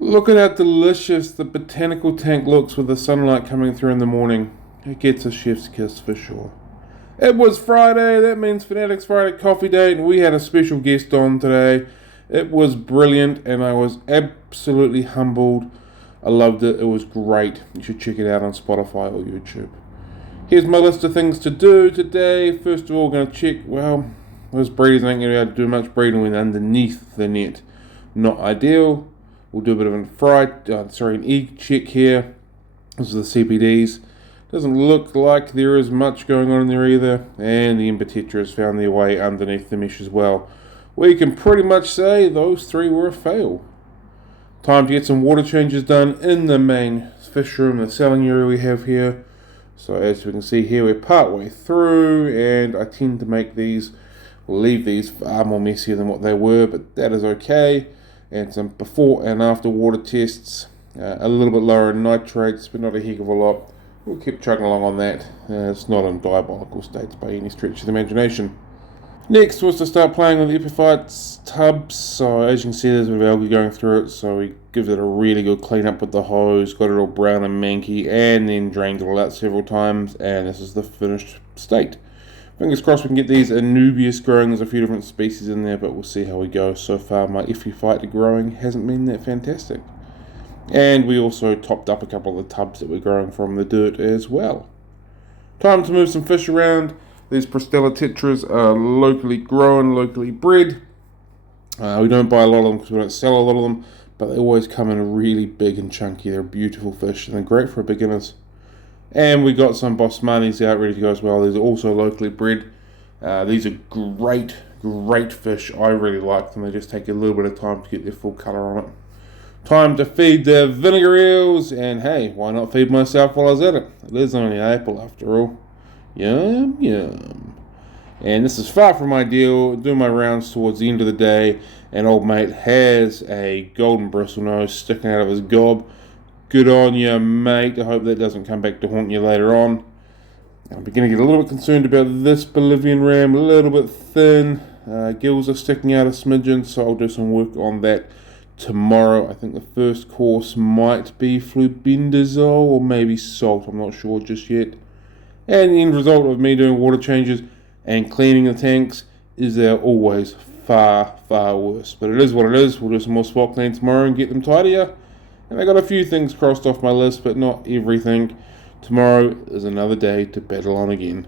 Look at how delicious the botanical tank looks with the sunlight coming through in the morning. It gets a chef's kiss for sure. It was Friday, that means Fanatics Friday Coffee Date, and we had a special guest on today. It was brilliant, and I was absolutely humbled. I loved it, it was great. You should check it out on Spotify or YouTube. Here's my list of things to do today. First of all, going to check, those breeders ain't going to be able to do much breeding when underneath the net. Not ideal. We'll do a bit of an egg check here. This is the CPDs. Doesn't look like there is much going on in there either. And the Emperor has found their way underneath the mesh as well. We can pretty much say those three were a fail. Time to get some water changes done in the main fish room, the selling area we have here. So as we can see here, we're part way through, and I tend to leave these far more messier than what they were, but that is okay. And some before and after water tests, a little bit lower in nitrates, but not a heck of a lot. We'll keep chugging along on that. It's not in diabolical states by any stretch of the imagination. Next was to start playing with the epiphytes tubs. So as you can see, there's a bit of algae going through it, so we give it a really good clean up with the hose, got it all brown and manky, and then drained it all out several times, and this is the finished state. Fingers crossed we can get these Anubias growing. There's a few different species in there, but we'll see how we go. So far my epiphyte growing hasn't been that fantastic. And we also topped up a couple of the tubs that we're growing from the dirt as well. Time to move some fish around. These Prostella tetras are locally grown, locally bred. We don't buy a lot of them because we don't sell a lot of them, but they always come in really big and chunky. They're beautiful fish and they're great for beginners. And we got some Bosmanis out ready to go as well. These are also locally bred. These are great fish. I really like them. They just take a little bit of time to get their full colour on it. Time to feed the vinegar eels, and hey, why not feed myself while I was at it? It is only April after all. Yum, yum. And this is far from ideal. Doing my rounds towards the end of the day, and old mate has a golden bristlenose sticking out of his gob. Good on you, mate. I hope that doesn't come back to haunt you later on. I'm beginning to get a little bit concerned about this Bolivian ram, a little bit thin. Gills are sticking out a smidgen, so I'll do some work on that tomorrow. I think the first course might be flubendazole or maybe salt. I'm not sure just yet. And the end result of me doing water changes and cleaning the tanks is they're always far worse. But it is what it is. We'll do some more spot clean tomorrow and get them tidier. And I got a few things crossed off my list, but not everything. Tomorrow is another day to battle on again.